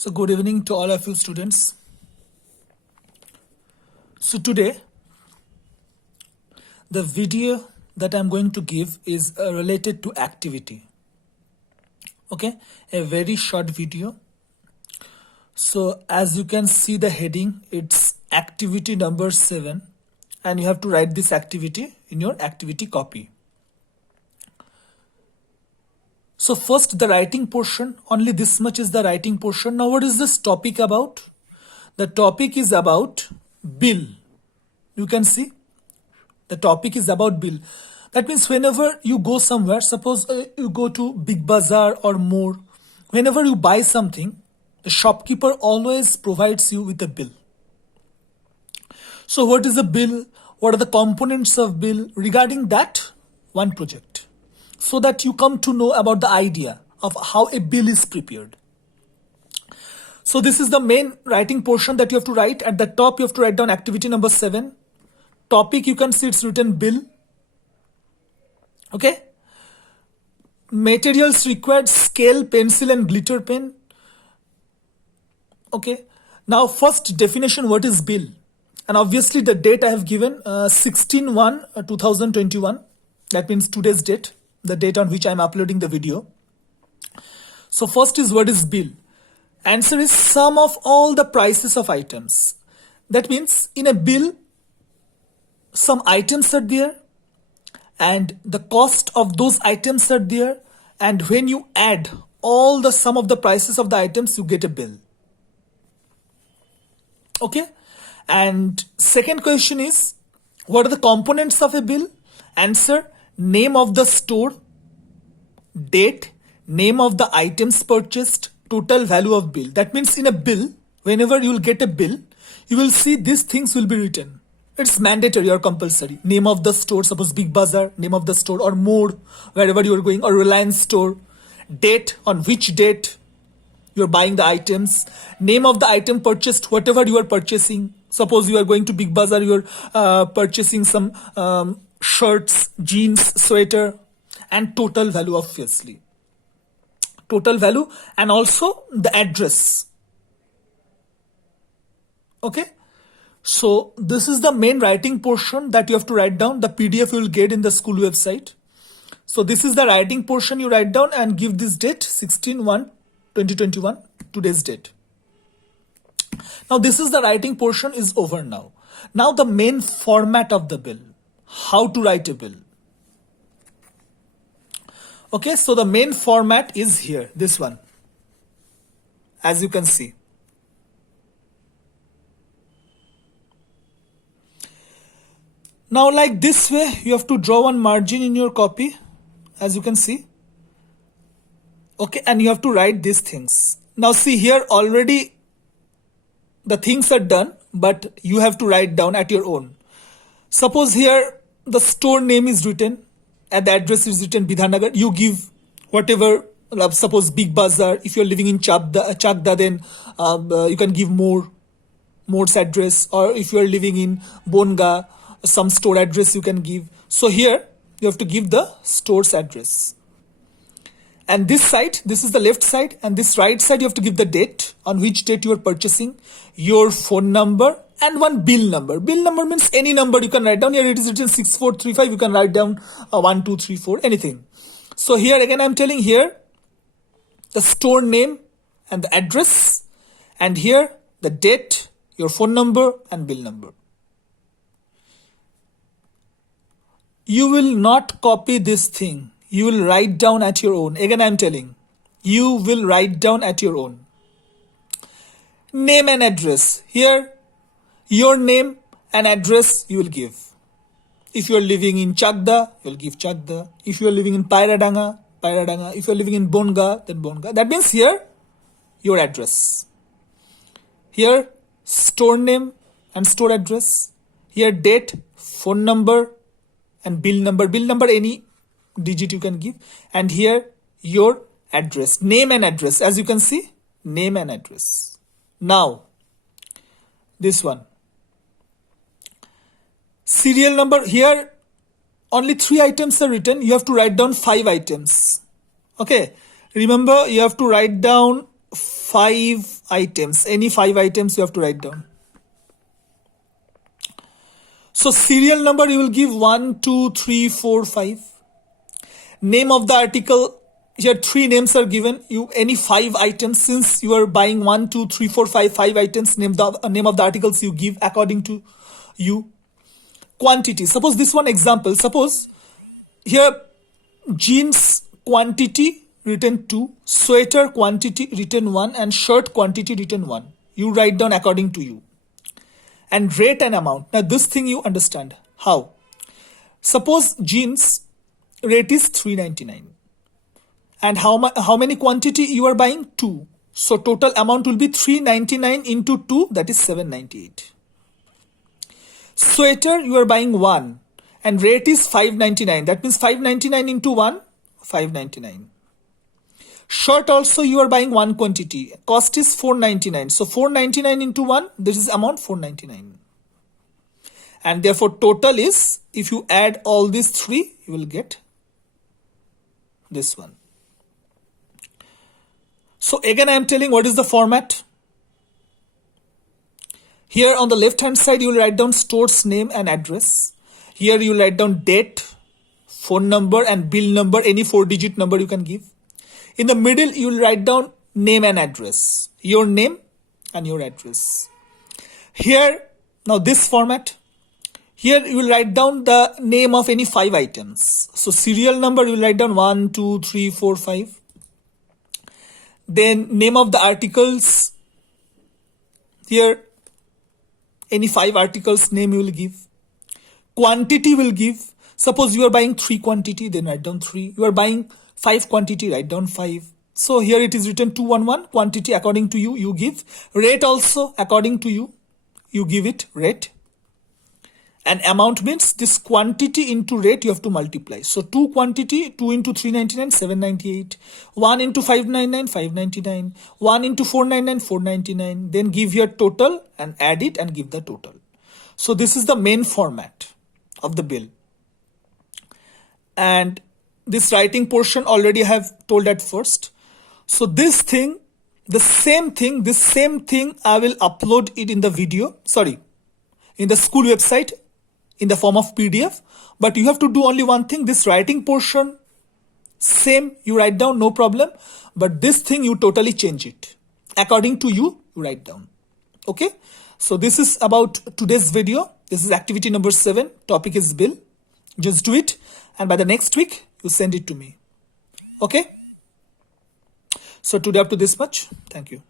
So good evening to all of you students. So today the video that I'm going to give is related to activity. Okay, a very short video. So as you can see the heading, it's activity number 7 and you have to write this activity in your activity copy. So first the writing portion, only this much is the writing portion. Now what is this topic about? The topic is about bill. You can see the topic is about bill. That means whenever you go somewhere, suppose you go to Big Bazaar or more, whenever you buy something, the shopkeeper always provides you with a bill. So what is a bill? What are the components of bill? Regarding that one project, so that you come to know about the idea of how a bill is prepared. So this is the main writing portion that you have to write. At the top you have to write down activity number 7. Topic, you can see it's written bill. Okay. Materials required, scale, pencil and glitter pen. Okay. Now first definition, what is bill? And obviously the date I have given 16/1/2021. That means today's date, the date on which I am uploading the video. So first is, what is bill? Answer is sum of all the prices of items. That means in a bill, some items are there and the cost of those items are there, and when you add all the sum of the prices of the items, you get a bill. Okay. And second question is, what are the components of a bill? Answer, name of the store, date, name of the items purchased, total value of bill. That means in a bill, whenever you will get a bill, you will see these things will be written. It's mandatory or compulsory. Name of the store, suppose Big Bazaar, name of the store, or more, wherever you are going, or Reliance store. Date, on which date you are buying the items. Name of the item purchased, whatever you are purchasing. Suppose you are going to Big Bazaar, you are purchasing some shirts, jeans, sweater, and total value, obviously. Total value, and also the address. Okay. So this is the main writing portion that you have to write down. The PDF you will get in the school website. So this is the writing portion you write down and give this date 16/1/2021, today's date. Now this is the writing portion is over now. Now the main format of the bill. How to write a bill. Okay, so the main format is here, this one. As you can see. Now like this way, you have to draw one margin in your copy, as you can see. Okay, and you have to write these things. Now see here, already the things are done, but you have to write down at your own. Suppose here the store name is written and the address is written Bidhanagar. You give whatever, suppose Big Bazaar. If you're living in Chakda, then you can give more's address. Or if you're living in Bonga, some store address you can give. So here you have to give the store's address. And this side, this is the left side, and this right side you have to give the date, on which date you are purchasing, your phone number, and one bill number. Bill number means any number you can write down. Here it is written 6435, you can write down 1234, anything. So here again I'm telling here the store name and the address, and here the date, your phone number and bill number. You will not copy this thing. You will write down at your own. Again, I am telling. You will write down at your own. Name and address. Here, your name and address you will give. If you are living in Chakda, you will give Chakda. If you are living in Pairadanga, Pairadanga. If you are living in Bonga, then Bonga. That means here, your address. Here, store name and store address. Here, date, phone number, and bill number. Bill number, any digit you can give. And here your address, name and address. As you can see, name and address. Now this one, serial number. Here only 3 items are written. You have to write down 5 items. Okay, remember you have to write down 5 items. Any 5 items you have to write down. So serial number you will give 1, 2, 3, 4, 5. Name of the article, here 3 names are given. You any 5 items, since you are buying 1, 2, 3, 4, 5 items. Name of the articles you give according to you. Quantity. Suppose this one example. Suppose here jeans quantity written 2, sweater quantity written 1, and shirt quantity written 1. You write down according to you. And rate and amount. Now this thing you understand. How? Suppose jeans rate is 399. And how many quantity you are buying? 2. So total amount will be 399 into 2, that is 798. Sweater you are buying 1 and rate is 599. That means 599 into 1, 599. Shirt also you are buying 1 quantity. Cost is 499. So 499 into 1, this is amount 499. And therefore total is, if you add all these 3, you will get this one. So again I am telling what is the format. Here on the left hand side you will write down store's name and address. Here you will write down date, phone number and bill number, any 4-digit number you can give. In the middle you will write down name and address, your name and your address. Here, now this format, here you will write down the name of any 5 items. So serial number you will write down 1, 2, 3, 4, 5. Then name of the articles, here any 5 articles name you will give. Quantity will give. Suppose you are buying 3 quantity, then write down 3. You are buying 5 quantity, write down 5. So here it is written 211. Quantity according to you, you give. Rate also according to you, you give it rate. And amount means this quantity into rate you have to multiply. So 2 quantity, 2 into 399, 798. 1 into 599, 599. 1 into 499, 499. Then give your total and add it and give the total. So this is the main format of the bill. And this writing portion already I have told at first. So this thing, the same thing I will upload it in the video, in the school website in the form of PDF. But you have to do only one thing, this writing portion, same you write down, no problem. But this thing you totally change it. According to you write down. Okay. So this is about today's video. This is activity number 7. Topic is bill. Just do it. And by the next week, you send it to me. Okay. So today up to this much. Thank you.